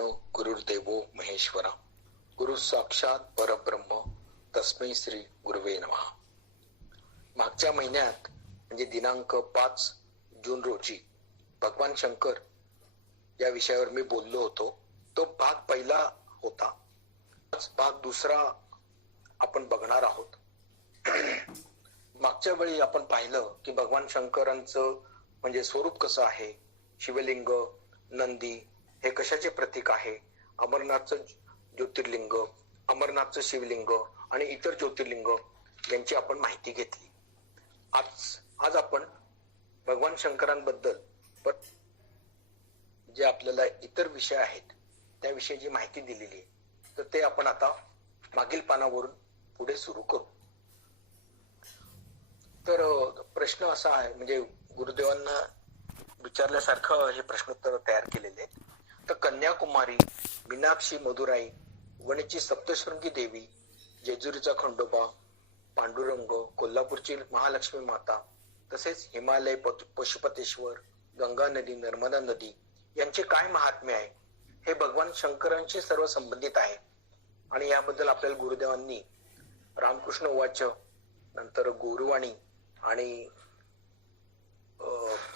विष्णू गुरुर्देवो महेश्वरा गुरु साक्षात परब्रह्म तस्मै श्री गुरुवे नमः. मागच्या महिन्यात म्हणजे दिनांक 5 जून रोजी भगवान शंकर या विषयावर मी बोललो होतो. तो भाग पहिला होता. आज भाग दुसरा आपण बघणार आहोत. मागच्या वेळी आपण पाहिलं की भगवान शंकरांचं म्हणजे स्वरूप कसं आहे, शिवलिंग, नंदी हे कशाचे प्रतीक आहे, अमरनाथचं ज्योतिर्लिंग, अमरनाथचं शिवलिंग आणि इतर ज्योतिर्लिंग यांची आपण माहिती घेतली. आज आपण भगवान शंकरांबद्दल जे आपल्याला इतर विषय आहेत त्याविषयी जी माहिती दिलेली आहे तर ते आपण आता मागील पानावरून पुढे सुरू करू. तर प्रश्न असा आहे, म्हणजे गुरुदेवांना विचारल्यासारखं हे प्रश्नोत्तर तयार केलेले आहेत. तर कन्याकुमारी, मीनाक्षी, मदुराई, वणीची सप्तशृंगी देवी, जेजुरीचा खंडोबा, पांडुरंग, कोल्हापूरची महालक्ष्मी माता, तसेच हिमालय, पशुपतेश्वर, गंगा नदी, नर्मदा नदी यांचे काय महात्म्य आहे हे भगवान शंकरांशी सर्व संबंधित आहे. आणि याबद्दल आपल्याला गुरुदेवांनी रामकृष्ण उवाच, नंतर गुरुवाणी आणि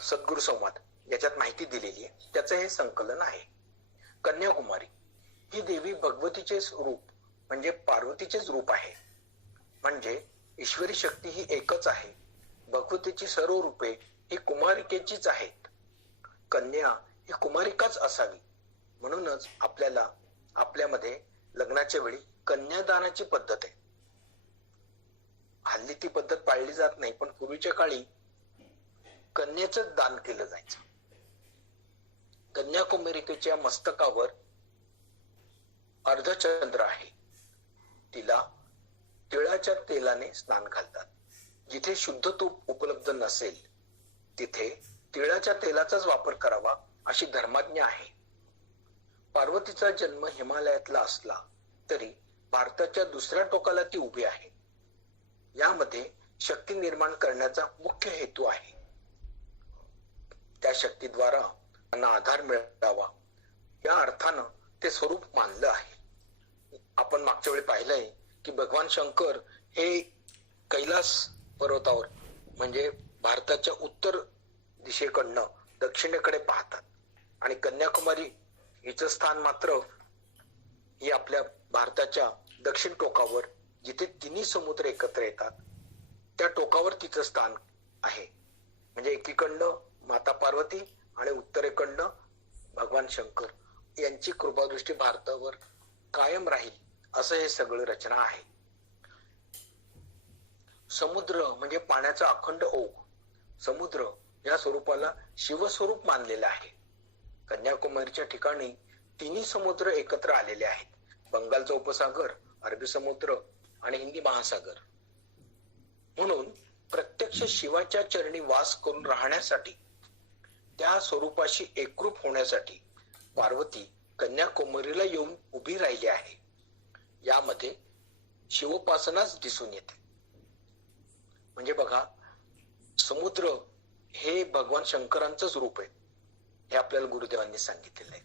सद्गुरु संवाद याच्यात माहिती दिलेली आहे. त्याचं हे संकलन आहे. कन्याकुमारी ही देवी भगवतीचेच रूप म्हणजे पार्वतीचेच रूप आहे. म्हणजे ईश्वरी शक्ती ही एकच आहे. भगवतीची सर्व रूपे ही कुमारिकेचीच आहेत. कन्या ही कुमारिकाच असावी. म्हणूनच आपल्यामध्ये लग्नाच्या वेळी कन्यादानाची पद्धत आहे. हल्ली ती पद्धत पाळली जात नाही, पण पूर्वीच्या काळी कन्याचं दान केलं जायचं. कन्याकुमारिकेच्या मस्तकावर अर्धचंद्र आहे. तिला तिळाच्या तेलाने स्नान घालतात. जिथे शुद्ध तूप उपलब्ध नसेल तिथे तिळाच्या तेलाचाच वापर करावा अशी धर्माज्ञा आहे. पार्वतीचा जन्म हिमालयातला असला तरी भारताच्या दुसऱ्या टोकाला ती उभी आहे. यामध्ये शक्ती निर्माण करण्याचा मुख्य हेतू आहे. त्या शक्तीद्वारा त्यांना आधार मिळावा या अर्थानं ते स्वरूप मानलं आहे. आपण मागच्या वेळी पाहिलंय की भगवान शंकर हे कैलास पर्वतावर म्हणजे भारताच्या उत्तर दिशेकडनं दक्षिणेकडे पाहतात आणि कन्याकुमारी हिचं स्थान मात्र ही आपल्या भारताच्या दक्षिण टोकावर, जिथे तिन्ही समुद्र एकत्र येतात त्या टोकावर तिचं स्थान आहे. म्हणजे एकीकडनं माता पार्वती आणि उत्तरेकडनं भगवान शंकर यांची कृपादृष्टी भारतावर कायम राहील असं हे सगळं रचना आहे. समुद्र म्हणजे पाण्याचा अखंड ओघ. समुद्र या स्वरूपाला शिवस्वरूप मानलेलं आहे. कन्याकुमारीच्या ठिकाणी तिन्ही समुद्र एकत्र आलेले आहेत. बंगालचा उपसागर, अरबी समुद्र आणि हिंदी महासागर. म्हणून प्रत्यक्ष शिवाच्या चरणी वास करून राहण्यासाठी, त्या स्वरूपाशी एकरूप होण्यासाठी पार्वती कन्याकुमारीला येऊन उभी राहिली आहे. यामध्ये शिवोपासनाच दिसून येते. म्हणजे बघा, समुद्र हे भगवान शंकरांचंच रूप आहे हे आपल्याला गुरुदेवांनी सांगितलेलं आहे.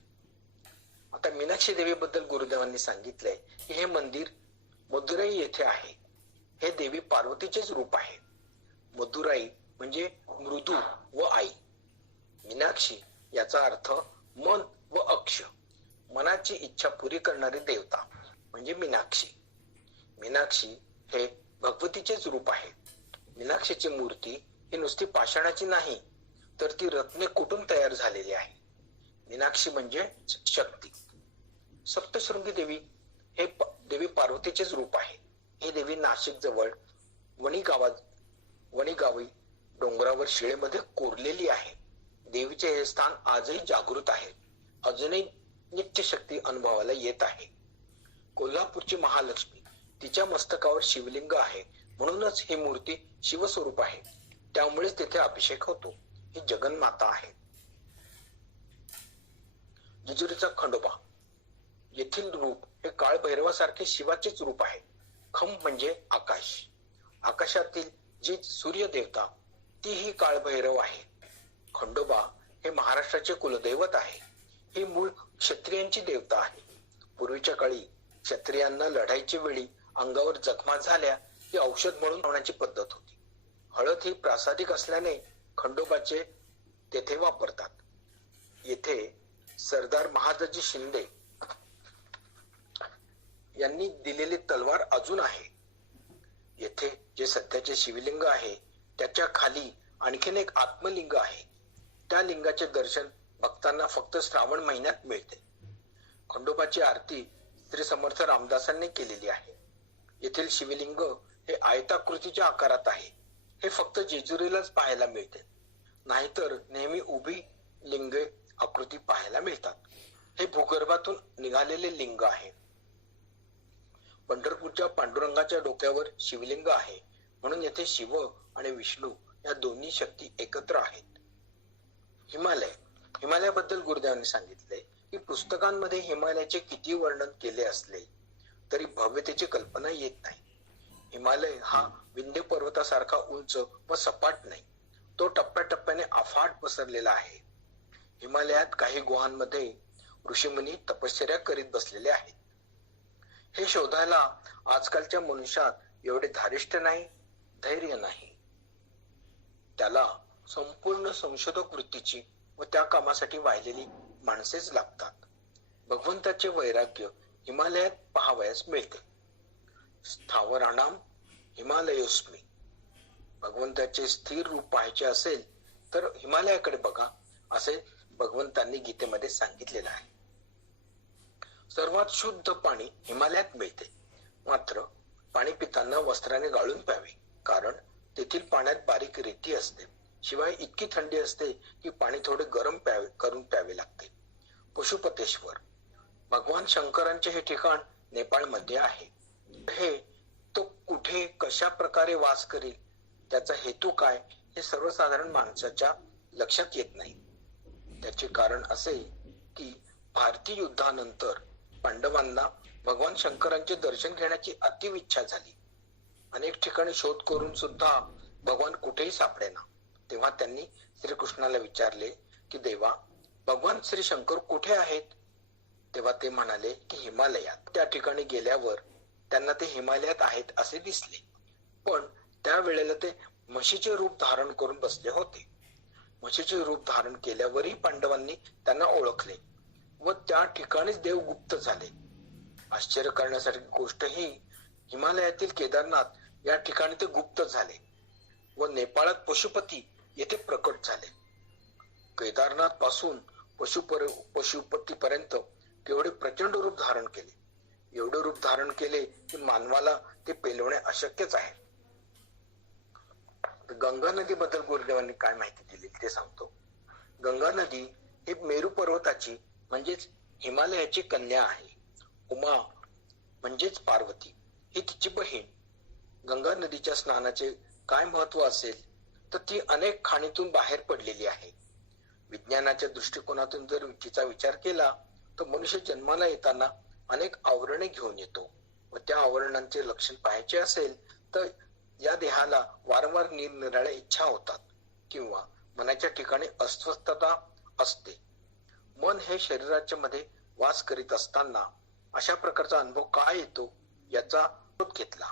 आता मीनाक्षी देवीबद्दल गुरुदेवांनी सांगितलंय की हे मंदिर मदुराई येथे आहे. हे देवी पार्वतीचेच रूप आहे. मदुराई म्हणजे मृदू व आई. मीनाक्षी याचा अर्थ मन व अक्ष, मनाची इच्छा पुरी करणारी देवता म्हणजे मीनाक्षी. मीनाक्षी हे भगवतीचेच रूप आहे. मीनाक्षीची मूर्ती ही नुसती पाषाणाची नाही तर ती रत्ने कुठून तयार झालेली आहे. मीनाक्षी म्हणजे शक्ती. सप्तशृंगी देवी हे देवी पार्वतीचेच रूप आहे. ही देवी नाशिक जवळ वणीगावी डोंगरावर शिळेमध्ये कोरलेली आहे. देवीचे हे स्थान आजही जागृत आहे. अजूनही नित्य शक्ती अनुभवाला येत आहे. कोल्हापूरची महालक्ष्मी, तिच्या मस्तकावर शिवलिंग आहे. म्हणूनच ही मूर्ती शिवस्वरूप आहे. त्यामुळेच तिथे अभिषेक होतो. ही जगन्माता आहे. जेजुरीचा खंडोबा येथील रूप हे काळभैरवासारखे शिवाचेच रूप आहे. खम म्हणजे आकाश. आकाशातील जी सूर्य देवता तीही काळभैरव आहे. खंडोबा हे महाराष्ट्राचे कुलदैवत आहे. ही मूळ क्षत्रियांची देवता आहे. पूर्वीच्या काळी क्षत्रियांना लढाईच्या वेळी अंगावर जखमा झाल्या की औषध म्हणून लावण्याची पद्धत होती. हळद ही प्रासादिक असल्याने खंडोबाचे तेथे वापरतात. येथे सरदार महादजी शिंदे यांनी दिलेली तलवार अजून आहे. येथे जे सध्याचे शिवलिंग आहे त्याच्या खाली आणखीन एक आत्मलिंग आहे. त्या लिंगाचे दर्शन भक्तांना फक्त श्रावण महिन्यात मिळते. खंडोबाची आरती श्री समर्थ रामदासांनी केलेली आहे. येथील शिवलिंग हे आयताकृतीच्या आकारात आहे. हे फक्त जेजुरीलाच पाहायला मिळते, नाहीतर नेहमी उभी लिंगे आकृती पाहायला मिळतात. हे भूगर्भातून निघालेले लिंग आहे. पंढरपूरच्या पांडुरंगाच्या डोक्यावर शिवलिंग आहे, म्हणून येथे शिव आणि विष्णू या दोन्ही शक्ती एकत्र आहेत. हिमालयाबद्दल गुरुदेवांनी सांगितले की पुस्तकांमध्ये हिमालयाचे किती वर्णन केले असले तरी भव्यतेची कल्पना येत नाही. हिमालय हा विंध्य पर्वतासारखा उंच व सपाट नाही, तो टप्प्याटप्प्याने अफाट पसरलेला आहे. हिमालयात काही गुहांमध्ये ऋषीमुनी तपश्चर्या करीत बसलेले आहेत. हे शोधायला आजकालच्या मनुष्यात एवढे धारिष्ट नाही, धैर्य नाही. त्याला संपूर्ण संशोधक वृत्तीची व त्या कामासाठी वाहिलेली माणसेच लागतात. भगवंताचे वैराग्य हिमालयात पाहावयास मिळते. स्थावराणाम हिमालयोस्मी. भगवंताचे स्थिर रूप पाहायचे असेल तर हिमालयाकडे बघा, असे भगवंतांनी गीतेमध्ये सांगितलेलं आहे. सर्वात शुद्ध पाणी हिमालयात मिळते. मात्र पाणी पिताना वस्त्राने गाळून प्यावे, कारण तेथील पाण्यात बारीक रेती असते. शिवाय इतकी थंडी असते की पाणी थोडे गरम करून प्यावे लागते. पशुपतेश्वर भगवान शंकरांचे हे ठिकाण नेपाळमध्ये आहे. हे तो कुठे कशा प्रकारे वास करील, त्याचा हेतू काय, हे सर्वसाधारण माणसाच्या लक्षात येत नाही. त्याचे कारण असे की भारतीय युद्धानंतर पांडवांना भगवान शंकरांचे दर्शन घेण्याची अति इच्छा झाली. अनेक ठिकाणी शोध करून सुद्धा भगवान कुठेही सापडेना. तेव्हा त्यांनी श्रीकृष्णाला विचारले की देवा, भगवान श्री शंकर कुठे आहेत? तेव्हा ते म्हणाले की हिमालयात. त्या ठिकाणी गेल्यावर त्यांना ते हिमालयात आहेत असे दिसले, पण त्यावेळेला ते म्हशीचे रूप धारण करून बसले होते. म्हशीचे रूप धारण केल्यावरही पांडवांनी त्यांना ओळखले व त्या ठिकाणीच देव गुप्त झाले. आश्चर्य करण्यासारखी गोष्ट ही, हिमालयातील केदारनाथ या ठिकाणी ते गुप्त झाले व नेपाळात पशुपती येथे प्रकट झाले. केदारनाथ पासून पशुपती पर्यंत केवढे प्रचंड रूप धारण केले. एवढे रूप धारण केले की मानवाला ते पेलवणे अशक्यच आहे. गंगा नदी बद्दल गुरुदेवांनी काय माहिती दिली ते सांगतो. गंगा नदी ही मेरू पर्वताची म्हणजेच हिमालयाची कन्या आहे. उमा म्हणजेच पार्वती ही तिची बहीण. गंगा नदीच्या स्नानाचे काय महत्व असेल तर ती अनेक खाणीतून बाहेर पडलेली आहे. विज्ञानाच्या दृष्टिकोनातून जर तिचा विचार केला तर मनुष्य जन्माला येताना अनेक आवरणे घेऊन येतो व त्या आवरणांचे लक्षण पाहायचे असेल तर या देहाला वारंवार निरनिराळ्या इच्छा होतात किंवा मनाच्या ठिकाणी अस्वस्थता असते. मन हे शरीराच्या मध्ये वास करीत असताना अशा प्रकारचा अनुभव काय येतो याचा शोध घेतला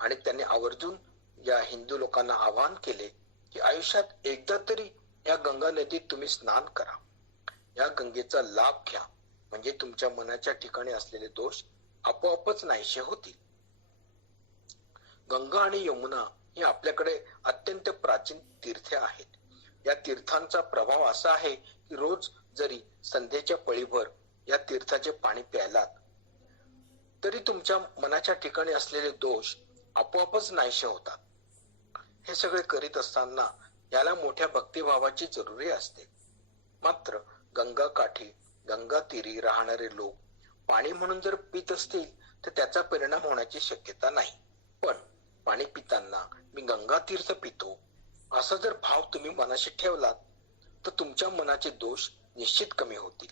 आणि त्यांनी आवर्जून या हिंदू लोकांना आवाहन केले की आयुष्यात एकदा तरी या गंगा नदीत तुम्ही स्नान करा. या गंगेचा लाभ घ्या, म्हणजे तुमच्या मनाच्या ठिकाणी असलेले दोष आपोआपच नाहीसे होतील. गंगा आणि यमुना ही आपल्याकडे अत्यंत प्राचीन तीर्थे आहेत. या तीर्थांचा प्रभाव असा आहे की रोज जरी संध्येच्या पळीभर या तीर्थाचे पाणी प्यायलात तरी तुमच्या मनाच्या ठिकाणी असलेले दोष आपोआपच नाहीसे होतात. हे सगळे करीत असताना याला मोठ्या भक्तिभावाची जरुरी असते. मात्र गंगा काठी, गंगा तीरी राहणारे लोक पाणी म्हणून जर पित असतील तर त्याचा परिणाम होण्याची शक्यता नाही. पण पाणी पिताना मी गंगा तीर्थ पितो असा जर भाव तुम्ही मनाशी ठेवलात तर तुमच्या मनाचे दोष निश्चित कमी होतील.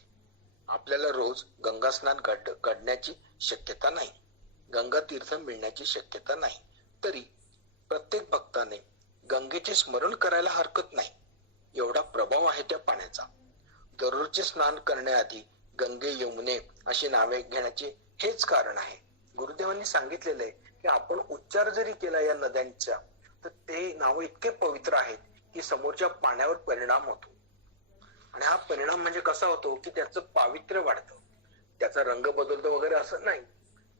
आपल्याला रोज गंगा स्नान घडण्याची शक्यता नाही, गंगा तीर्थ मिळण्याची शक्यता नाही, तरी प्रत्येक भक्ताने गंगेचे स्मरण करायला हरकत नाही. एवढा प्रभाव आहे त्या पाण्याचा. दररोजचे स्नान करण्याआधी गंगे, यमुने अशी नावे घेण्याचे हेच कारण आहे. गुरुदेवांनी सांगितलेलं आहे की आपण उच्चार जरी केला या नद्यांचा तर ते नाव इतके पवित्र आहेत की समोरच्या पाण्यावर परिणाम होतो. आणि हा परिणाम म्हणजे कसा होतो की त्याचं पावित्र्य वाढतं. त्याचा रंग बदलतो वगैरे असं नाही,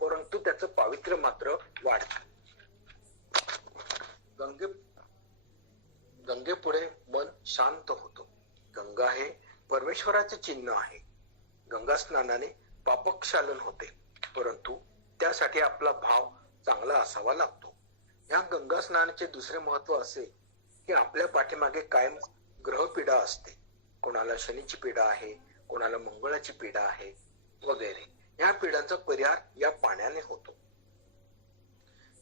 परंतु त्याचं पावित्र्य मात्र वाढतं. गंगेपुढे मन शांत होतं. गंगा हे परमेश्वराचे चिन्ह आहे. गंगा स्नानाने पापक्षालन होते, परंतु त्यासाठी आपला भाव चांगला असावा लागतो. या गंगा स्नानाचे दुसरे महत्व असे की आपल्या पाठीमागे कायम ग्रहपीडा असते. कोणाला शनीची पीडा आहे, कोणाला मंगळाची पीडा आहे वगैरे. या पीडांचा परिहार या पाण्याने होतो.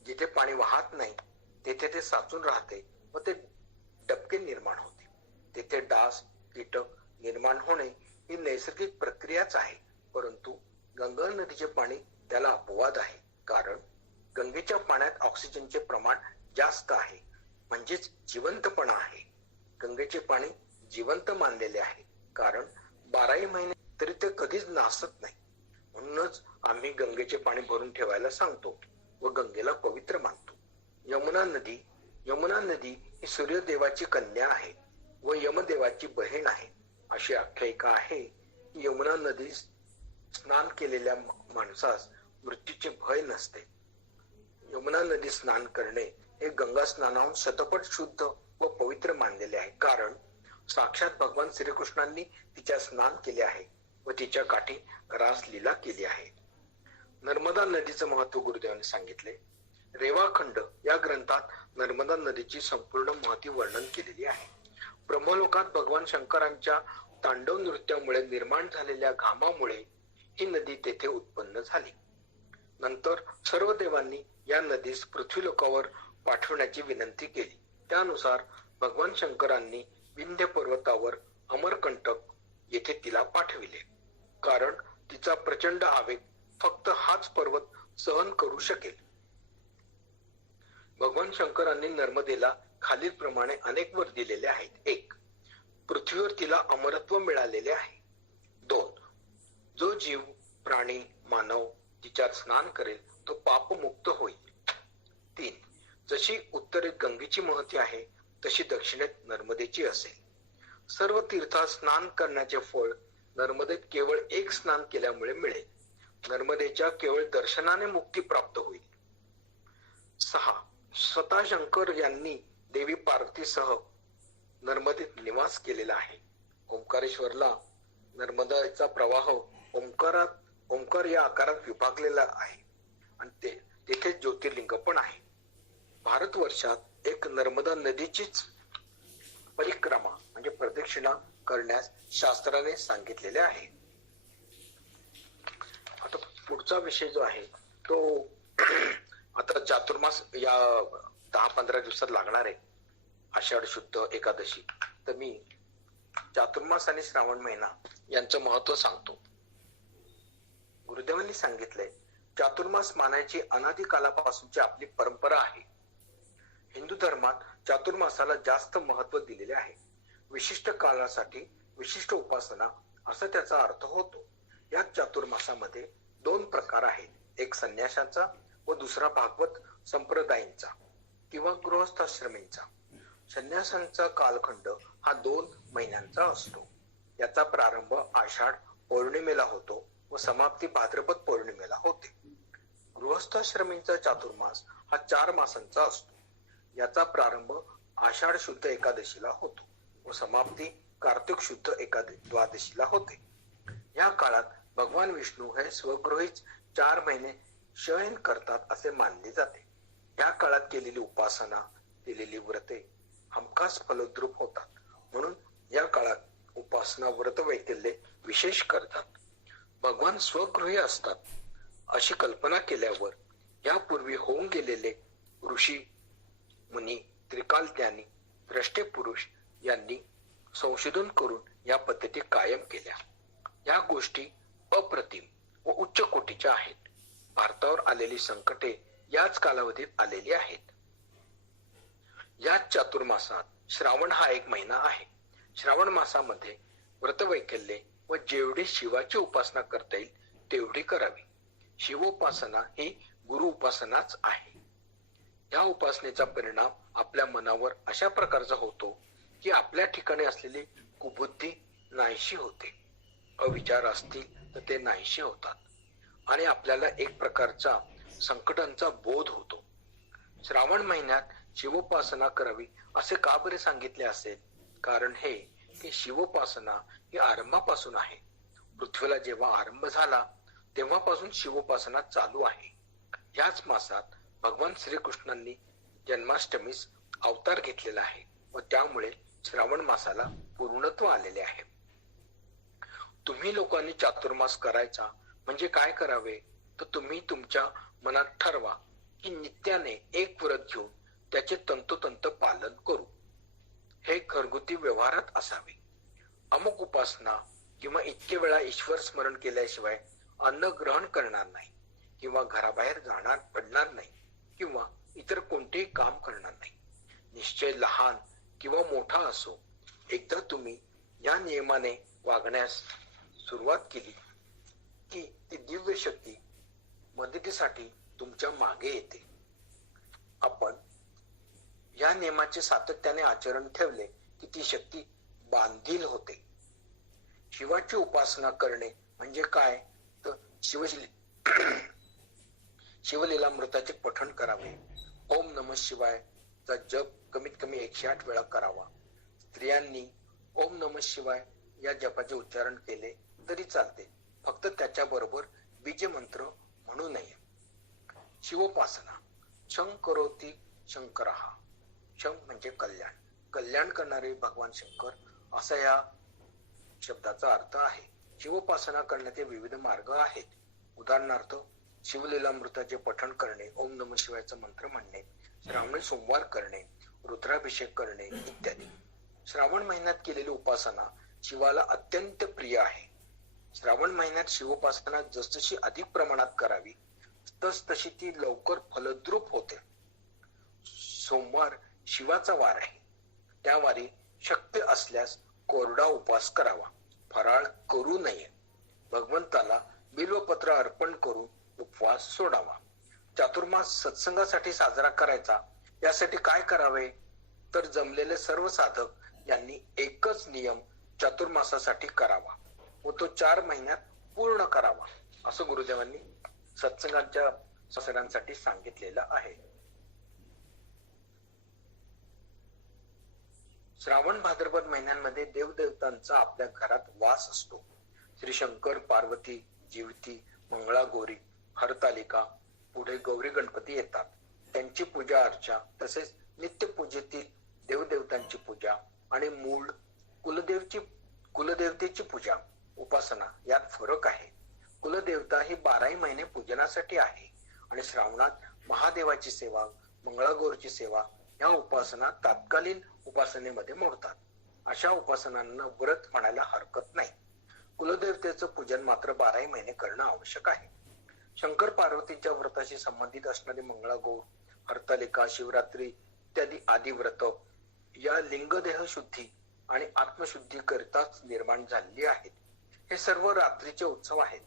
जिथे पाणी वाहत नाही तेथे ते साचून राहते व ते डबके निर्माण होते. तेथे डास, कीटक निर्माण होणे ही नैसर्गिक प्रक्रियाच आहे, परंतु गंगा नदीचे पाणी त्याला अपवाद आहे. कारण गंगेच्या पाण्यात ऑक्सिजनचे प्रमाण जास्त आहे, म्हणजेच जिवंतपणा आहे. गंगेचे पाणी जिवंत मानलेले आहे, कारण 12ही महिने तरी ते कधीच नासत नाही. म्हणूनच आम्ही गंगेचे पाणी भरून ठेवायला सांगतो व गंगेला पवित्र मानतो. यमुना नदी ही सूर्यदेवाची कन्या आहे व यमदेवाची बहीण आहे. अशी आख्यायिका आहे की यमुना नदी स्नान केलेल्या माणसास मृत्यूचे भय नसते. यमुना नदी स्नान करणे हे गंगा स्नानाहून शतपट शुद्ध व पवित्र मानलेले आहे, कारण साक्षात भगवान श्रीकृष्णांनी तिच्या स्नान केले आहे व तिच्या काठी रासलीला केली आहे. नर्मदा नदीचं महत्व गुरुदेवांनी सांगितले. रेवाखंड या ग्रंथात नर्मदा नदीची संपूर्ण महती वर्णन केलेली आहे. ब्रह्मलोकात भगवान शंकरांच्या तांडव नृत्यामुळे निर्माण झालेल्या घामामुळे ही नदी तेथे उत्पन्न झाली. नंतर सर्व देवांनी या नदीस पृथ्वीलोकावर पाठवण्याची विनंती केली. त्यानुसार भगवान शंकरांनी विंध्य पर्वतावर अमरकंटक येथे तिला पाठविले, कारण तिचा प्रचंड आवेग फक्त हाच पर्वत सहन करू शकेल. भगवान शंकरांनी नर्मदेला खालील प्रमाणे अनेक वर दिलेले आहेत. 1. पृथ्वीवर तिला अमरत्व मिळालेले आहे. 2. जो जीव, प्राणी, मानव तिच्यात स्नान करेल तो पापमुक्त होईल. 3. जशी उत्तरेत गंगेची महती आहे तशी दक्षिणेत नर्मदेची असेल. सर्व तीर्थात स्नान करण्याचे फळ नर्मदेत केवळ एक स्नान केल्यामुळे मिळेल. नर्मदेच्या केवळ दर्शनाने मुक्ती प्राप्त होईल. 6. स्वतः शंकर यांनी देवी पार्वतीसह नर्मदेत निवास केलेला आहे. ओंकारेश्वरला नर्मदेचा प्रवाह ओंकार या आकारात विभागलेला आहे आणि तेथे ज्योतिर्लिंग पण आहे. भारतवर्षात एक नर्मदा नदीचीच परिक्रमा म्हणजे प्रदक्षिणा करण्यास शास्त्राने सांगितलेले आहे. आता पुढचा विषय जो आहे तो आता चातुर्मास या 10-15 दिवसात लागणार आहे. आषाढ शुद्ध एकादशी. तर मी चातुर्मास आणि श्रावण महिना यांचं महत्व सांगतो. गुरुदेवांनी सांगितलंय, चातुर्मास मानायची अनादी कालापासूनची आपली परंपरा आहे. हिंदू धर्मात चातुर्मासाला जास्त महत्व दिलेले आहे. विशिष्ट कालासाठी विशिष्ट उपासना असा त्याचा अर्थ होतो. या चातुर्मासामध्ये 2 प्रकार आहेत. एक संन्याशाचा व दुसरा भागवत संप्रदायींचा किंवा गृहस्थाश्रमींचा. संन्यासांचा कालखंड हा 2 महिन्यांचा असतो. याचा प्रारंभ आषाढ पौर्णिमेला होतो व समाप्ती भाद्रपद पौर्णिमेला होते. गृहस्थाश्रमींचा चातुर्मास हा 4 मासांचा असतो. याचा प्रारंभ आषाढ शुद्ध एकादशीला होतो व समाप्ती कार्तिक शुद्ध द्वादशीला होते. या काळात भगवान विष्णू हे स्वगृहीच 4 महिने शयन करतात असे मानले जाते. या काळात केलेली उपासना, केलेली व्रते हमखास फलद्रूप होतात. म्हणून या काळात उपासना, व्रत वैकल्ये विशेष करतात. भगवान स्वगृही असतात अशी कल्पना केल्यावर यापूर्वी होऊन गेलेले ऋषी मुनी, त्रिकालज्ञानी, द्रष्टे पुरुष यांनी संशोधन करून या पद्धती कायम केल्या. या गोष्टी अप्रतिम व उच्च कोटीच्या आहेत. भारतावर आलेली संकटे याच कालावधीत आलेली आहेत. याच चातुर्मासात श्रावण हा एक महिना आहे. श्रावण मासामध्ये व्रतवैकल्ये व जेवढी शिवाची उपासना करता येईल तेवढी करावी. शिवोपासना ही गुरु उपासनाच आहे. या उपासनेचा परिणाम आपल्या मनावर अशा प्रकारचा होतो की आपल्या ठिकाणी असलेली कुबुद्धी नाहीशी होते. अविचार असतील तर ते नाहीशी होतात आणि आपल्याला एक प्रकारचा संकटांचा बोध होतो. श्रावण महिन्यात शिवोपासना करावी असे का बरे सांगितले असेल? कारण हे की शिवोपासना ही आरंभापासून आहे. पृथ्वीला जेव्हा आरंभ झाला तेव्हापासून शिवोपासना चालू आहे. याच मासात भगवान श्रीकृष्णांनी जन्माष्टमीस अवतार घेतलेला आहे व त्यामुळे श्रावण मासाला पूर्णत्व आलेले आहे. तुम्ही लोकांनी चातुर्मास करायचा म्हणजे काय करावे? तर तुम्ही तुमच्या मनात ठरवा की नित्याने एक व्रत घेऊन त्याचे तंतोतंत पालन करू. हे घरगुती व्यवहारात असावे. अमुक उपासना किंवा इतके वेळा ईश्वर स्मरण केल्याशिवाय अन्न ग्रहण करणार नाही किंवा घराबाहेर जाणार पडणार नाही किंवा इतर कोणतेही काम करणार नाही. निश्चय लहान किंवा मोठा असो, एकदा तुम्ही या नियमाने वागण्यास सुरुवात केली की ती दिव्य शक्ती मदतीसाठी तुमच्या मागे येते. आपण या नियमाचे सातत्याने आचरण ठेवले की ती शक्ती बांधील होते. शिवाची उपासना करणे म्हणजे काय? तर शिवलीलामृताचे पठण करावे. ओम नमः शिवाय चा जप कमीत कमी 108 वेळा करावा. स्त्रियांनी ओम नमः शिवाय या जपाचे उच्चारण केले तरी चालते, फक्त त्याच्या बरोबर बीज मंत्र म्हणू नये. शिवोपासना शं करोति शंकरः. शं म्हणजे कल्याण, कल्याण करणारे भगवान शंकर असा या शब्दाचा अर्थ आहे. शिवोपासना करण्याचे विविध मार्ग आहेत. उदाहरणार्थ शिवलीलामृताचे पठण करणे, ओम नमः शिवायचा मंत्र म्हणणे, श्रावणी सोमवार करणे, रुद्राभिषेक करणे इत्यादी. श्रावण महिन्यात केलेली उपासना शिवाला अत्यंत प्रिय आहे. श्रावण महिन्यात शिवोपासना जसजशी अधिक प्रमाणात करावी तशी ती लवकर फलद्रूप होते. सोमवार शिवाचा वार आहे. त्या वारी शक्य असल्यास कोरडा उपवास करावा, फराळ करू नये. भगवंताला बिल्वपत्र अर्पण करून उपवास सोडावा. चातुर्मास सत्संगासाठी साजरा करायचा, यासाठी काय करावे? तर जमलेले सर्व साधक यांनी एकच नियम चातुर्मासासाठी करावा व तो 4 महिन्यात पूर्ण करावा, असं गुरुदेवांनी सत्संगाच्या ससऱ्यांसाठी सांगितलेलं आहे. श्रावण भाद्रपद महिन्यांमध्ये देवदेवतांचा आपल्या घरात वास असतो. श्री शंकर, पार्वती, जिवती, मंगळागौरी, हरतालिका, पुढे गौरी गणपती येतात. त्यांची पूजा अर्चा, तसेच नित्य पूजेतील देवदेवतांची पूजा आणि मूळ कुलदेवतेची पूजा उपासना यात फरक आहे. कुलदेवता ही 12 महिने पूजनासाठी आहे आणि श्रावणात महादेवाची सेवा, मंगळागौरीची सेवा या उपासना तात्कालीन उपासनेमध्ये मोडतात. अशा उपासनांना व्रत म्हणायला हरकत नाही. कुलदेवतेचं पूजन मात्र 12 महिने करणं आवश्यक आहे. शंकर पार्वतीच्या व्रताशी संबंधित असणारी मंगळागौर, हरतालिका, शिवरात्री इत्यादी आदी व्रत या लिंगदेह शुद्धी आणि आत्मशुद्धी करताच निर्माण झालेली आहेत. हे सर्व रात्रीचे उत्सव आहेत.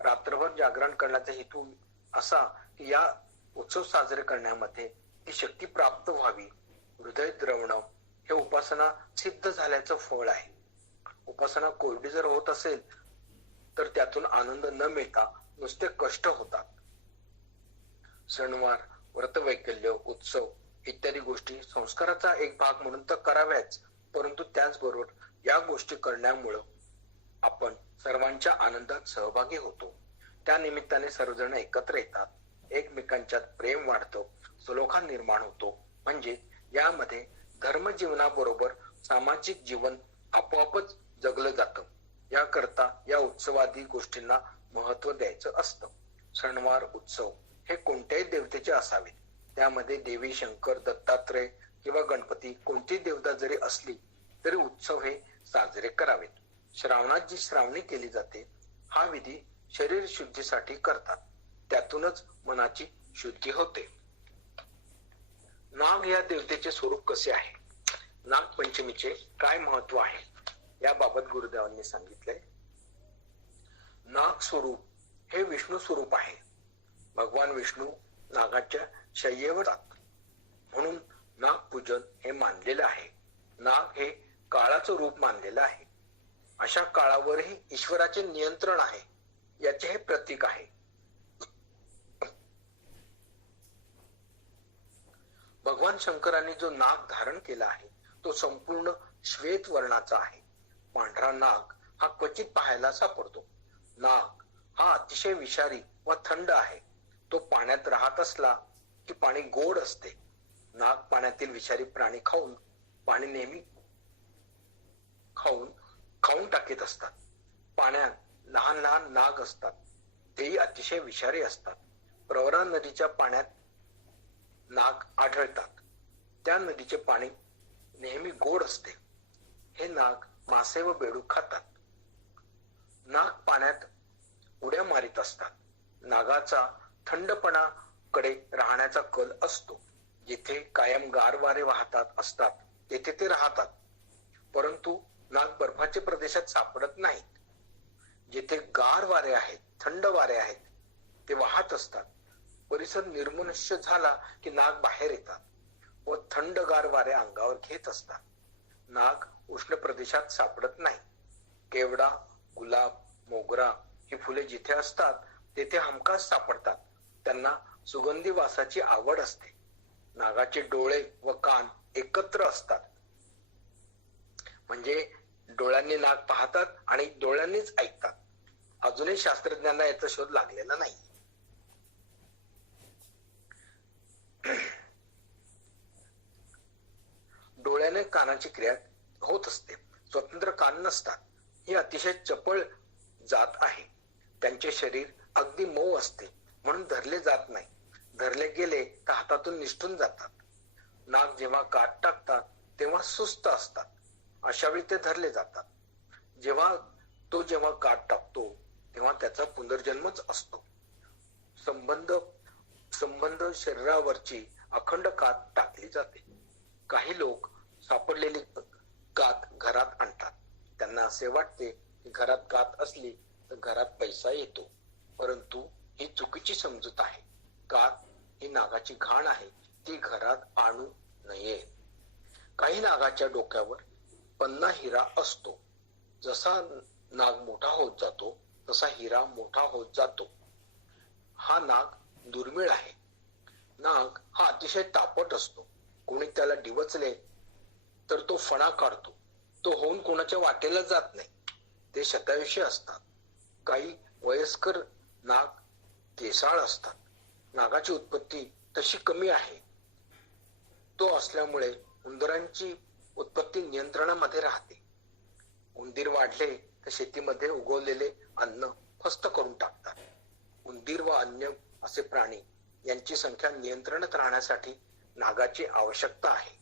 रात्रभर जागरण करण्याचा हेतू असा की या उत्सव साजरे करण्यामध्ये ही शक्ती प्राप्त व्हावी. हृदय द्रवणं हे उपासना सिद्ध झाल्याचं फळ आहे. उपासना कोरडी जर होत असेल तर त्यातून आनंद न मिळता नुसते कष्ट होतात. सणवार, व्रतवैकल्य, उत्सव इत्यादी गोष्टी संस्काराचा एक भाग म्हणून तर कराव्याच, परंतु त्याचबरोबर या गोष्टी करण्यामुळं आपण सर्वांच्या आनंदात सहभागी होतो. त्या निमित्ताने सर्वजण एकत्र येतात, एकमेकांच्यात प्रेम वाढतं, सलोखा निर्माण होतो. म्हणजे यामध्ये धर्मजीवनाबरोबर सामाजिक जीवन आपोआपच जगलं जातं. याकरता या उत्सवादी गोष्टींना महत्व द्यायचं असतं. सणवार, उत्सव हे कोणत्याही देवतेचे असावेत. त्यामध्ये देवी, शंकर, दत्तात्रय किंवा गणपती कोणतीही देवता जरी असली तरी उत्सव हे साजरे करावेत. श्रावणात जी श्रावणी केली जाते हा विधी शरीर शुद्धीसाठी करतात. त्यातूनच मनाची शुद्धी होते. नाग या देवतेचे स्वरूप कसे आहे? नागपंचमीचे काय महत्व आहे याबाबत गुरुदेवांनी सांगितलंय. नाग स्वरूप हे विष्णू स्वरूप आहे. भगवान विष्णू नागाच्या शय्येवर जातात, म्हणून नागपूजन हे मानलेलं आहे. नाग हे काळाचं रूप मानलेलं आहे. अशा काळावरही ईश्वराचे नियंत्रण आहे, याचे हे प्रतीक आहे. भगवान शंकरांनी जो नाग धारण केला आहे तो संपूर्ण श्वेत वर्णाचा आहे. पांढरा नाग हा क्वचित पाहायला सापडतो. नाग हा अतिशय विषारी व थंड आहे. तो पाण्यात राहत असला की पाणी गोड असते. नाग पाण्यातील विषारी प्राणी खाऊन पाणी नेहमी खाऊन टाकीत असतात. पाण्यात लहान लहान नाग असतात, तेही अतिशय विषारी असतात. प्रवरा नदीच्या पाण्यात नाग आढळतात. त्या नदीचे पाणी नेहमी गोड असते. हे नाग मासे व बेडूक खातात. नाग पाण्यात उड्या मारित असतात. नागाचा थंडपणाकडे राहण्याचा कल असतो. जिथे कायम गार वारे वाहतात असतात तेथे ते राहतात. परंतु नाग बर्फाच्या प्रदेशात सापडत नाहीत. जिथे गार वारे आहेत, थंड वारे आहेत, ते वाहत असतात. परिसर निर्मनुष्य झाला की नाग बाहेर येतात व थंडगार वारे अंगावर घेत असतात. नाग उष्ण प्रदेशात सापडत नाही. केवडा, गुलाब, मोगरा ही फुले जिथे असतात तेथे हमखास सापडतात. त्यांना सुगंधी वासाची आवड असते. नागाचे डोळे व कान एकत्र असतात, म्हणजे डोळ्यांनी नाग पाहतात आणि डोळ्यांनीच ऐकतात. अजूनही शास्त्रज्ञांना याचा शोध लागलेला नाही. डोळ्याने कानाची क्रिया होत असते. स्वतंत्र कान नसतात. ही अतिशय चपळ जात आहे. त्यांचे शरीर अगदी मऊ असते, म्हणून धरले जात नाही. धरले गेले तर हातातून निसटून जातात. नाग जेव्हा कात टाकतात तेव्हा सुस्त असतात. अशा वेळी ते धरले जातात. जेव्हा कात टाकतो तेव्हा त्याचा पुनर्जन्मच असतो. संबंध शरीरावरची अखंड कात टाकली जाते. काही लोक सापडलेली कात घरात आणतात. त्यांना असे वाटते की घरात कात असली तर घरात पैसा येतो, परंतु ही चुकीची समजूत आहे. कात ही नागाची घाण आहे, ती घरात आणू नये. काही नागाच्या डोक्यावर पन्ना हिरा असतो. जसा नाग मोठा होत जातो तसा हिरा मोठा होत जातो. हा नाग दुर्मिळ आहे. नाग हा अतिशय तापट असतो. कोणी त्याला डिवचले तर तो फणा काढतो. तो होऊन कोणाच्या वाटेला जात नाही. ते शतायुषी असतात. काही वयस्कर नाग केसाळ असतात. नागाची उत्पत्ती तशी कमी आहे. तो असल्यामुळे उंदरांची उत्पत्ती नियंत्रणामध्ये राहते. उंदीर वाढले तर शेतीमध्ये उगवलेले अन्न फस्त करून टाकतात. उंदीर व अन्य असे प्राणी यांची संख्या नियंत्रणात राहण्यासाठी नागाची आवश्यकता आहे.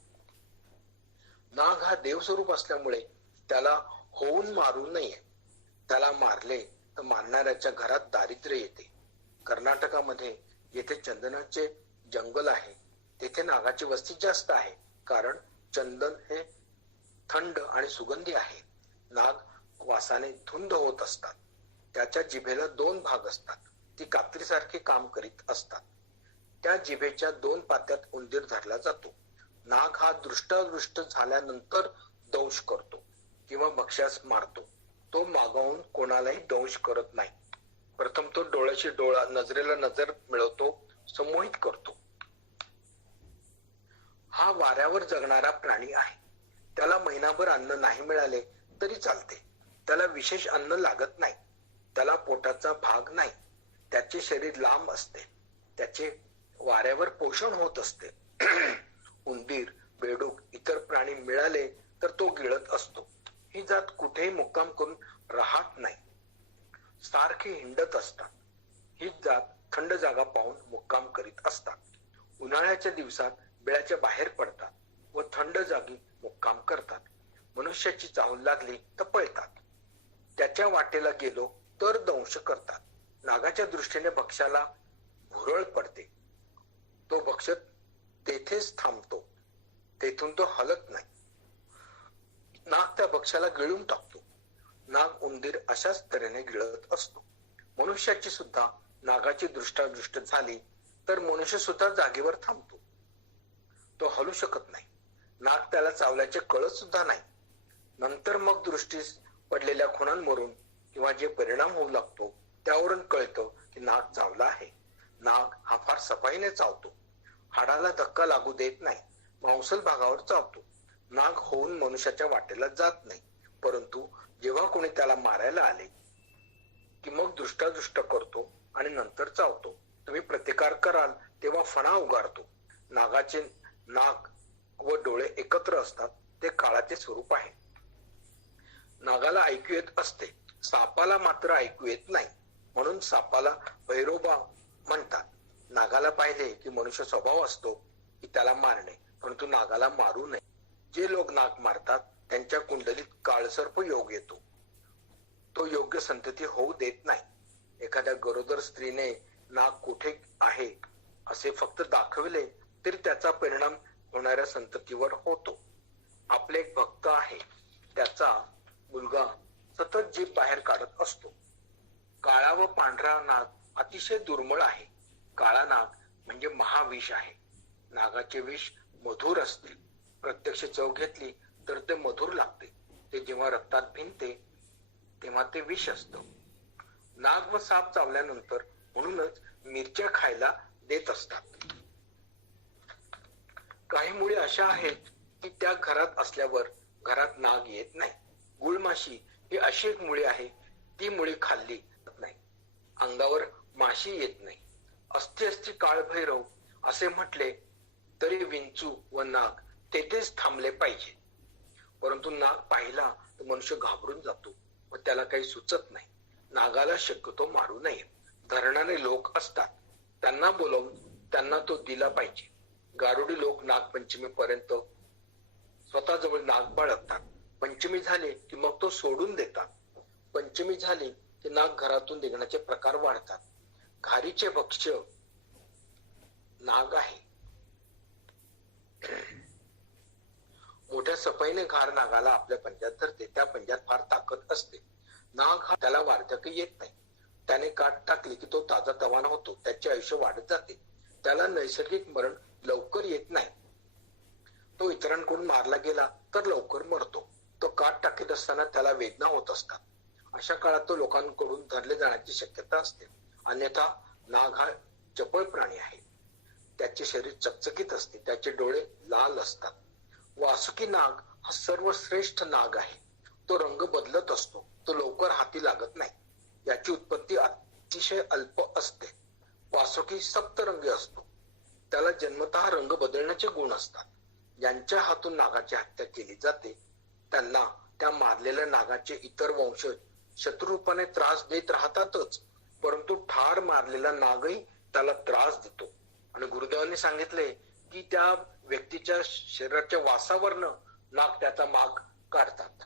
नाग हा देवस्वरूप असल्यामुळे त्याला होऊन मारू नये. त्याला मारले तर मारणाऱ्याच्या घरात दारिद्र्य येते. कर्नाटकामध्ये येथे चंदनाचे जंगल आहे, तेथे नागाची वस्ती जास्त आहे, कारण चंदन हे थंड आणि सुगंधी आहे. नाग वासाने धुंद होत असतात. त्याच्या जिभेला 2 भाग असतात. ती कात्रीसारखे काम करीत असतात. त्या जिभेच्या 2 पात्यात उंदीर धरला जातो. नाग हा दृष्टादृष्ट झाल्यानंतर दंश करतो किंवा भक्ष्यास मारतो. तो मागाहून कोणालाही दंश करत नाही. प्रथम तो डोळ्याशी डोळा, नजरेला नजर मिळवतो, संमोहित करतो. हा वाऱ्यावर जगणारा प्राणी आहे. त्याला महिनाभर अन्न नाही मिळाले तरी चालते. त्याला विशेष अन्न लागत नाही. त्याला पोटाचा भाग नाही. त्याचे शरीर लांब असते. त्याचे वाऱ्यावर पोषण होत असते. उंदीर, बेडूक इतर प्राणी मिळाले तर तो गिळत असतो. ही जात कुठेही मुक्काम करून राहत नाही, सारखे हिंडत असतात. ही जात थंड जागा पाहून मुक्काम करीत असतात. उन्हाळ्याच्या दिवसात बिळाच्या बाहेर पडतात व थंड जागी मुक्काम करतात. मनुष्याची चाहूल लागली तर पळतात. त्याच्या वाटेला गेलो तर दंश करतात. नागाच्या दृष्टीने भक्ष्याला भुरळ पडते. तो भक्ष तेथेच थांबतो. तेथून तो हलत नाही. नाग त्या भक्ष्याला गिळून टाकतो. नाग उंदीर अशाच तऱ्हेने गिळत असतो. मनुष्याची सुद्धा नागाची दृष्टादृष्ट झाली तर मनुष्य सुद्धा जागेवर थांबतो. तो हलू शकत नाही. नाग त्याला चावल्याचे कळत सुद्धा नाही. नंतर मग दृष्टीस पडलेल्या खुणांवरून किंवा जे परिणाम होऊ लागतो त्यावरून कळतं की नाग चावला आहे. नाग हा फार सफाईने चावतो. हाडाला धक्का लागू देत नाही. मांसल भागावर चावतो. नाग होऊन मनुष्याच्या वाटेला जात नाही. परंतु जेव्हा कोणी त्याला मारायला आले की मग दृष्टादृष्ट करतो आणि नंतर चावतो. तुम्ही प्रतिकार कराल तेव्हा फणा उगारतो. नागाचे नाक व डोळे एकत्र असतात. ते काळाचे स्वरूप आहे. नागाला ऐकू येत असते. सापाला मात्र ऐकू येत नाही. म्हणून सापाला भैरोबा म्हणतात. नागाला पाहिले की मनुष्य स्वभाव असतो की त्याला मारणे, परंतु नागाला मारू नये. जे लोक नाग मारतात त्यांच्या कुंडलीत काळसर्प योग येतो. तो योग्य संतती होऊ देत नाही. एखाद्या गरोदर स्त्रीने नाग कुठे आहे असे फक्त दाखविले तरी त्याचा परिणाम होणाऱ्या संततीवर होतो. आपले एक भक्त आहे. त्याचा मुलगा सतत जीभ बाहेर काढत असतो. काळा व पांढरा नाग अतिशय दुर्मिळ आहे. काळा नाग म्हणजे महाविष आहे. नागाचे विष मधुर असते. प्रत्यक्ष चव घेतली तर ते मधुर लागते. ते जेव्हा रक्तात भिनते तेव्हा ते विष असतं. नाग व साप चावल्यानंतर म्हणूनच मिरच्या खायला देत असतात. काही मुळे अशा आहेत की त्या घरात असल्यावर घरात नाग येत नाही. गुळमाशी ही अशी एक मुळे आहे. ती मुळे खाल्ली नाही. अंगावर माशी येत नाही. अस्ति अस्ति काळभैरव असे म्हटले तरी विंचू व नाग तेथेच थांबले पाहिजे. परंतु नाग पाहिला तर मनुष्य घाबरून जातो व त्याला काही सुचत नाही. नागाला शक्यतो मारू नये. धरणारे लोक असतात. त्यांना बोलावून त्यांना तो दिला पाहिजे. गारुडी लोक नागपंचमी पर्यंत स्वतःजवळ नाग बाळगतात. पंचमी झाली की मग तो सोडून देतात. पंचमी झाली की नाग घरातून निघण्याचे प्रकार वाढतात. घारीचे भक्ष्य नाग आहे. मोठ्या सफाईने घार नागाला आपल्या पंजात धरते. त्या पंजात फार ताकद असते. नाग हा त्याला वार्धक्य येत नाही. त्याने काट टाकली की तो ताजा तवाना होतो. त्याचे आयुष्य वाढत जाते. त्याला नैसर्गिक मरण लवकर येत नाही. तो इतरांकडून मारला गेला तर लवकर मरतो. तो काट टाकीत असताना त्याला वेदना होत असतात. अशा काळात तो लोकांकडून धरले जाण्याची शक्यता असते. अन्यथा नाग हा चपळ प्राणी आहे. त्याचे शरीर चकचकीत असते. त्याचे डोळे लाल असतात. वासुकी नाग हा सर्वश्रेष्ठ नाग आहे. तो रंग बदलत असतो. तो लवकर हाती लागत नाही. याची उत्पत्ती अतिशय अल्प असते. वासुकी सप्तरंगी असतो. त्याला जन्मतः रंग बदलण्याचे गुण असतात. ज्यांच्या हातून नागाची हत्या केली जाते त्यांना त्या मारलेल्या नागाचे इतर वंशज शत्रुरूपाने त्रास देत राहतातच, परंतु ठार मारलेला नागही त्याला त्रास देतो. आणि गुरुदेवांनी सांगितले की त्या व्यक्तीच्या शरीराच्या वासावरनं नाग त्याचा माग काढतात.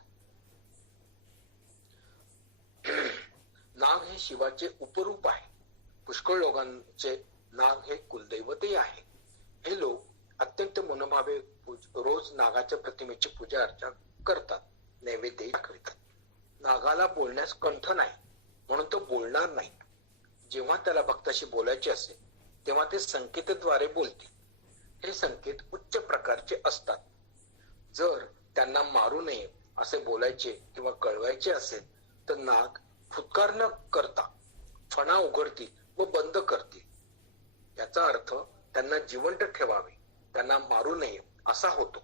नाग हे शिवाचे उपरूप आहे. पुष्कळ लोकांचे नाग हे कुलदैवतही आहे. हे लोक अत्यंत मनोभावे रोज नागाच्या प्रतिमेची पूजा अर्चा करतात. नैवेद्य दाखवितात. नागाला बोलण्यास कंठ नाही म्हणून तो बोलणार नाही. जेव्हा त्याला भक्ताशी बोलायचे असेल तेव्हा ते संकेतद्वारे बोलते. हे संकेत उच्च प्रकारचे असतात. जर त्यांना मारू नये असे बोलायचे किंवा कळवायचे असेल तर नाग फुत्कार न करता फणा उघडतील व बंद करतील. याचा अर्थ त्यांना जिवंत ठेवावे, त्यांना मारू नये असा होतो.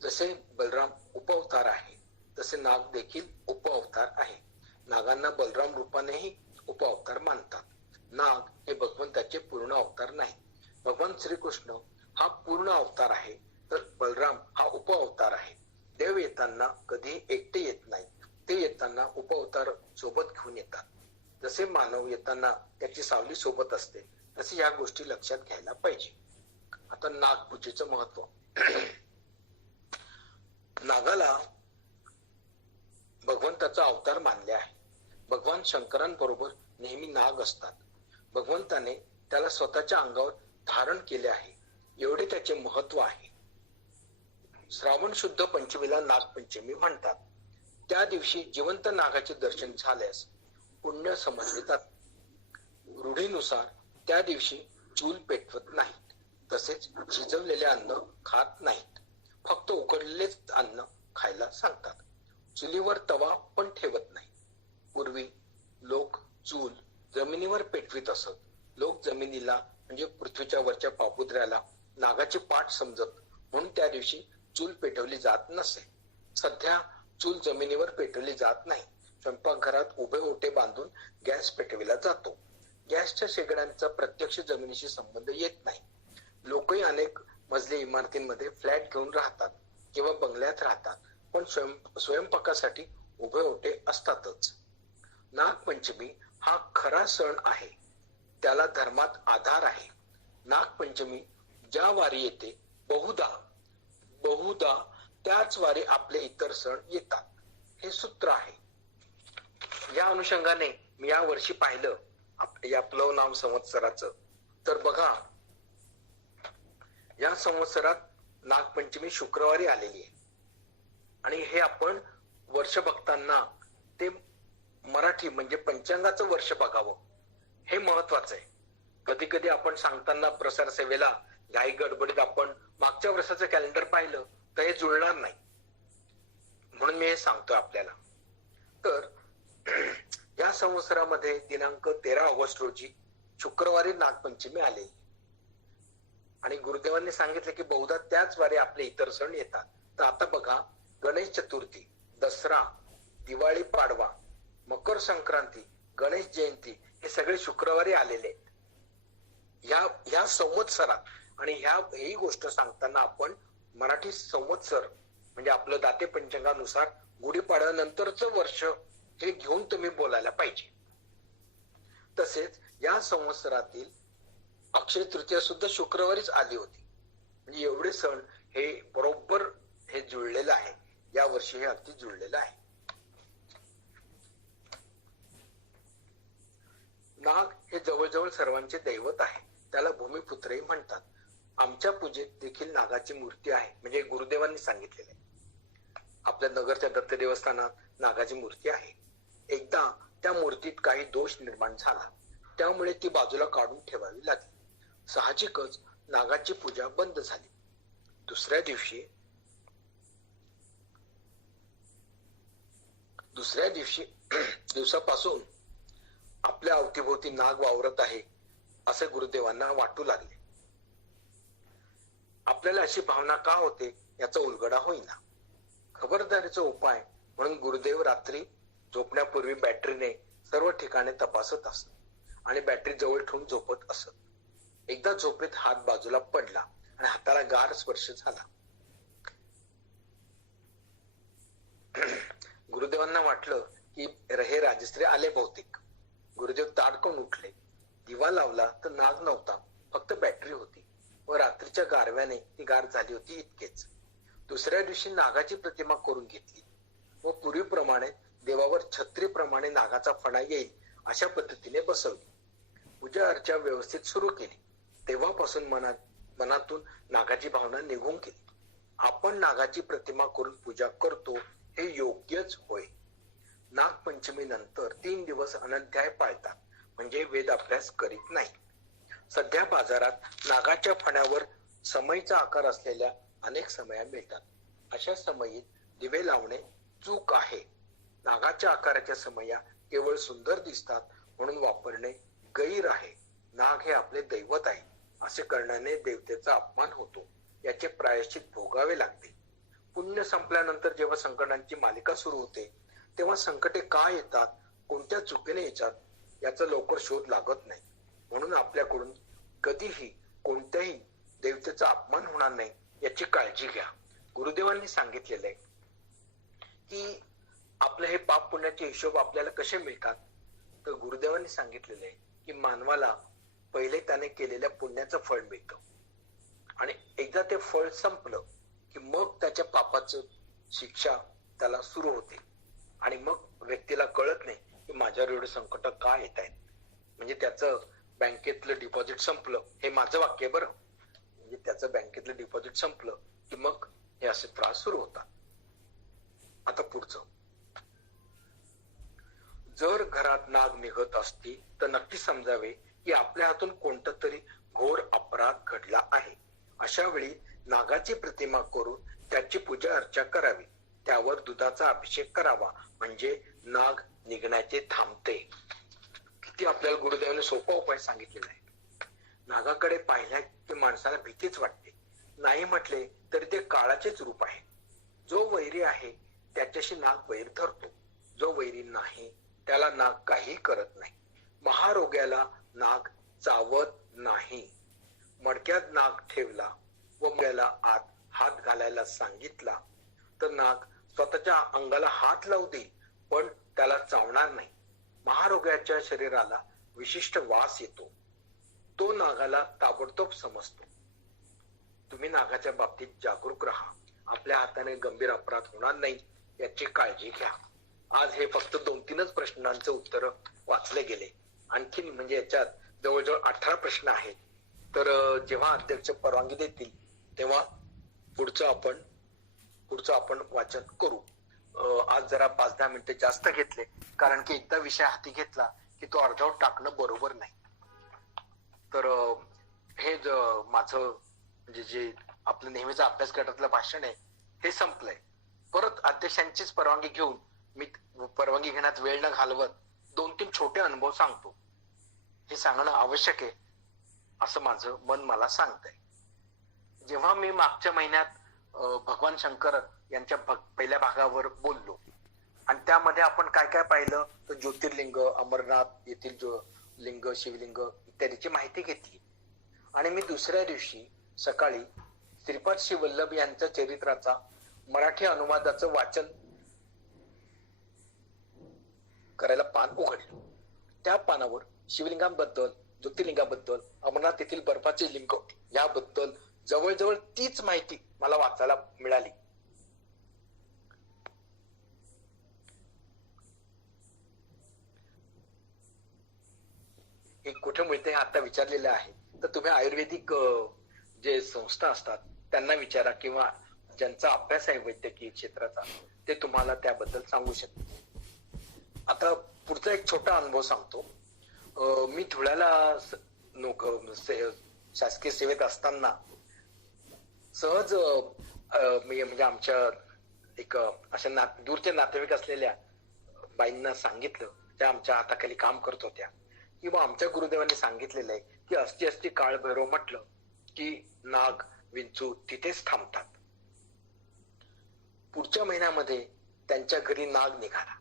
जसे बलराम उपअवतार आहे तसे नाग देखील उपअवतार आहे. नागांना बलराम रूपानेही उपअवतार मानतात. नाग हे भगवंताचे पूर्ण अवतार नाही. भगवान श्रीकृष्ण हा पूर्ण अवतार आहे तर बलराम हा उपअवतार आहे. देव येताना कधी एकटे येत नाही. ते येताना उपअवतार सोबत घेऊन येतात. जसे मानव येताना त्याची सावली सोबत असते तसे या गोष्टी लक्षात घ्यायला पाहिजे. आता नागपूजेचं महत्व. नागाला भगवंताचा अवतार मानले आहे. भगवान शंकरांबरोबर नेहमी नाग असतात. भगवंताने त्याला स्वतःच्या अंगावर धारण केले आहे एवढे त्याचे महत्व आहे. श्रावण शुद्ध पंचमीला नागपंचमी म्हणतात. त्या दिवशी जिवंत नागाचे दर्शन झाल्यास पुण्य समजले जाते. रूढीनुसार त्या दिवशी चूल पेटवत नाहीत, तसेच शिजवलेले अन्न खात नाहीत. फक्त उकडलेलेच अन्न खायला सांगतात. चुलीवर तवा पण ठेवत नाही. पूर्वी लोक चूल जमिनीवर पेटवीत असत. लोक जमिनीला म्हणजे पृथ्वीच्या वरच्या पापुद्र्याला नागाची पाठ समजत, म्हणून त्या दिवशी चूल पेटवली जात नसे. सध्या चूल जमिनीवर पेटवली जात नाही. स्वयंपाकघरात उभे ओटे बांधून गॅस पेटविला जातो. गॅसच्या शेगड्यांचा प्रत्यक्ष जमिनीशी संबंध येत नाही. लोकही अनेक मजली इमारतींमध्ये फ्लॅट घेऊन राहतात किंवा बंगल्यात राहतात, पण स्वयंपाकासाठी उभे ओटे असतातच. नागपंचमी हा खरा सण आहे. त्याला धर्मात आधार आहे. नागपंचमी ज्या वारी येते, बहुधा त्याच वारी आपले इतर सण येतात, हे सूत्र आहे. या अनुषंगाने मी या वर्षी पाहिलं या प्लव नाम संवत्सराचं, तर बघा या संवत्सरात नागपंचमी शुक्रवारी आलेली आहे. आणि हे आपण वर्ष बघताना ते मराठी म्हणजे पंचांगाचं वर्ष बघावं, हे महत्वाचं आहे. कधी कधी आपण सांगताना प्रसार सेवेला घाई गडबडीत आपण मागच्या वर्षाचं कॅलेंडर पाहिलं तर हे जुळणार नाही, म्हणून मी हे सांगतोय आपल्याला. तर या संवत्सरामध्ये दिनांक 13 ऑगस्ट रोजी शुक्रवारी नागपंचमी आली आणि गुरुदेवांनी सांगितले की बहुधा त्याच वारी आपले इतर सण येतात. तर आता बघा, गणेश चतुर्थी, दसरा, दिवाळी, पाडवा, मकर संक्रांती, गणेश जयंती हे सगळे शुक्रवारी आलेले आहेत ह्या संवत्सरात. आणि ही गोष्ट सांगताना आपण मराठी संवत्सर म्हणजे आपलं दाते पंचांगानुसार गुढीपाडव्यानंतरचं वर्ष हे घेऊन तुम्ही बोलायला पाहिजे. तसेच या संवत्सरातील अक्षय तृतीया सुद्धा शुक्रवारीच आली होती. म्हणजे एवढे सण हे बरोबर हे जुळलेलं आहे. या वर्षी हे अगदी जुळलेलं आहे. नाग हे जवळजवळ सर्वांचे दैवत आहे. त्याला भूमिपुत्रही म्हणतात. आमच्या पूजेत देखील नागाची मूर्ती आहे, म्हणजे गुरुदेवांनी सांगितलेले. आपल्या नगरच्या दत्त देवस्थानात नागाची मूर्ती आहे. एकदा त्या मूर्तीत काही दोष निर्माण झाला, त्यामुळे ती बाजूला काढून ठेवावी लागली. साहजिकच नागाची पूजा बंद झाली. दुसऱ्या दिवसापासून आपल्या अवतीभोवती नाग वावरत आहे असे गुरुदेवांना वाटू लागले. आपल्याला अशी भावना का होते याचा उलगडा होईना. खबरदारीचा उपाय म्हणून गुरुदेव रात्री झोपण्यापूर्वी बॅटरीने सर्व ठिकाणे तपासत असत आणि बॅटरी जवळ ठेवून झोपत असत. एकदा झोपेत हात बाजूला पडला आणि हाताला गार स्पर्श झाला. गुरुदेवांना वाटलं की हे राजश्री आले बहुतेक. गुरुदेव ताडकन उठले. दिवा लावला तर नाग नव्हता, फक्त बॅटरी होती व रात्रीच्या गारव्याने ती गार झाली होती, इतकेच. दुसऱ्या दिवशी नागाची प्रतिमा करून घेतली व पूर्वीप्रमाणे देवावर छत्रीप्रमाणे नागाचा फणा येईल अशा पद्धतीने बसवली. पूजा अर्चा व्यवस्थित सुरू केली. तेव्हापासून मनातून नागाची भावना निघून गेली. आपण नागाची प्रतिमा करून पूजा करतो हे योग्यच होय. नागपंचमी नंतर 3 दिवस अनध्याय पाळतात, म्हणजे वेद अभ्यास करीत नाही. सध्या बाजारात नागाच्या फण्यावर समईचा आकार असलेल्या अनेक समया मिळतात. अशा समयीत दिवे लावणे चूक आहे. नागाच्या आकाराच्या समया केवळ सुंदर दिसतात म्हणून वापरणे गैर आहे. नाग हे आपले दैवत आहे असे करण्याने देवतेचा अपमान होतो. याचे प्रायश्चित भोगावे लागते. पुण्य संपल्यानंतर जेव्हा संकटांची मालिका सुरू होते तेव्हा संकटे का येतात, कोणत्या चुकीने येतात याचा लवकर शोध लागत नाही. म्हणून आपल्याकडून कधीही कोणत्याही देवतेचा अपमान होणार नाही याची काळजी घ्या. गुरुदेवांनी सांगितलेलं आहे की आपले हे पाप पुण्याचे हिशोब आपल्याला कसे मिळतात. तर गुरुदेवांनी सांगितलेलं आहे की मानवाला पहिले त्याने केलेल्या पुण्याचं फळ मिळतं आणि एकदा ते फळ संपलं की मग त्याच्या पापाचं शिक्षा त्याला सुरू होते आणि मग व्यक्तीला कळत नाही की माझ्यावर एवढे संकट का येत आहेत. म्हणजे त्याचं बँकेतलं डिपॉझिट संपलं, हे माझं वाक्य आहे बरं. म्हणजे त्याचं बँकेतलं डिपॉझिट संपलं की मग हे असे त्रास सुरू होतात. आता पुढचं, जर घरात नाग निघत असती तर नक्की समजावे की आपल्या हातून कोणता तरी घोर अपराध घडला आहे. अशा वेळी नागाची प्रतिमा करून त्याची पूजा अर्चा करावी. त्यावर दुधाचा अभिषेक करावा, म्हणजे नाग निघण्याचे थांबते. किती आपल्याला गुरुदेवाने सोपा उपाय सांगितलेला आहे. नागाकडे पाहिल्या की माणसाला भीतीच वाटते. नाही म्हटले तरी ते काळाचेच रूप आहे. जो वैरी आहे त्याच्याशी नाग वैर धरतो. जो वैरी नाही त्याला नाग काही करत नाही. महारोग्याला नाग चावत नाही. मडक्यात नाग ठेवला व मडक्याला आत हात घालायला सांगितला तर नाग स्वतःच्या अंगाला हात लावू देईल, पण त्याला चावणार नाही. महारोग्याच्या शरीराला विशिष्ट वास येतो. तो नागाला ताबडतोब समजतो. तुम्ही नागाच्या बाबतीत जागरूक राहा. आपल्या हाताने गंभीर अपराध होणार नाही याची काळजी घ्या. आज हे फक्त 2-3च प्रश्नांचे उत्तर वाचले गेले. आणखी म्हणजे याच्यात जवळजवळ 18 प्रश्न आहेत. तर जेव्हा अध्यक्ष परवानगी देतील तेव्हा पुढचं आपण वाचन करू. आज जरा 5-10 मिनिटं जास्त घेतले, कारण की एकदा विषय हाती घेतला की तो अर्धवट टाकणं बरोबर नाही. तर हे माझं म्हणजे जे आपलं नेहमीचं अभ्यास गटातलं भाषण आहे हे संपलंय. परत अध्यक्षांचीच परवानगी घेऊन मी परवानगी घेण्यात वेळ न घालवत 2-3 छोटे अनुभव सांगतो. हे सांगणं आवश्यक आहे असं माझं मन मला सांगतंय. जेव्हा मी मागच्या महिन्यात भगवान शंकर यांच्या पहिल्या भागावर बोललो आणि त्यामध्ये आपण काय काय पाहिलं तर ज्योतिर्लिंग, अमरनाथ येथील लिंग, शिवलिंग इत्यादीची माहिती घेतली. आणि मी दुसऱ्या दिवशी सकाळी श्रीपाद श्री वल्लभ यांच्या चरित्राचा मराठी अनुवादाचं वाचन करायला पान उघडलं. त्या पानावर शिवलिंगांबद्दल, ज्योतिर्लिंगाबद्दल, अमरनाथ येथील बर्फाचे लिंग याबद्दल जवळजवळ तीच माहिती मला वाचायला मिळाली. हे कुठे मिळते आता विचारलेलं आहे तर तुम्ही आयुर्वेदिक जे संस्था असतात त्यांना विचारा, किंवा ज्यांचा अभ्यास आहे वैद्यकीय क्षेत्राचा ते तुम्हाला त्याबद्दल सांगू शकतात. आता पुढचा एक छोटा अनुभव सांगतो. मी धुळ्याला शासकीय सेवेत असताना सहज म्हणजे आमच्या एक अशा दूरच्या नातेवाईक असलेल्या बाईंना सांगितलं, त्या आमच्या हाताखाली काम करत होत्या, किंवा आमच्या गुरुदेवांनी सांगितलेलं आहे की अस्ती अस्ती काळ भैरव म्हटलं की नाग, विंचू तिथेच थांबतात. पुढच्या महिन्यामध्ये त्यांच्या घरी नाग निघाला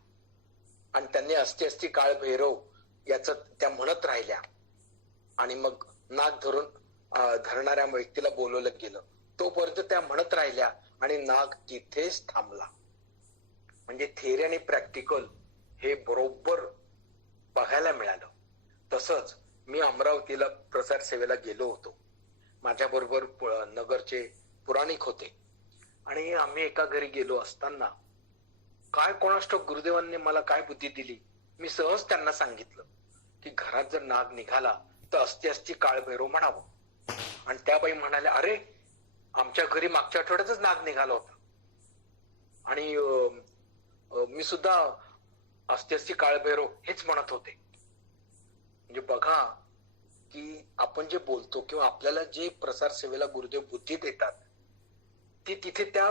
आणि त्यांनी अस्ती अस्ती काळ भैरव याच त्या म्हणत राहिल्या. आणि मग नाग धरणाऱ्या व्यक्तीला बोलवलं गेलं. तोपर्यंत त्या म्हणत राहिल्या आणि नाग तिथेच थांबला. म्हणजे थिअरी आणि प्रॅक्टिकल हे बरोबर बघायला मिळालं. तसंच मी अमरावतीला प्रसार सेवेला गेलो होतो. माझ्या बरोबर नगरचे पुराणिक होते आणि आम्ही एका घरी गेलो असताना काय कोणाष्ट गुरुदेवांनी मला काय बुद्धी दिली, मी सहज त्यांना सांगितलं की घरात जर नाग निघाला तर अस्ती अस्ती काळ भैरव म्हणावं. आणि त्या बाई म्हणाल्या, अरे आमच्या घरी मागच्या आठवड्यातच नाग निघाला होता आणि मी सुद्धा अस्ती अस्ती काळ भैरव हेच म्हणत होते. म्हणजे बघा की आपण जे बोलतो किंवा आपल्याला जे प्रसार सेवेला गुरुदेव बुद्धी देतात ती तिथे त्या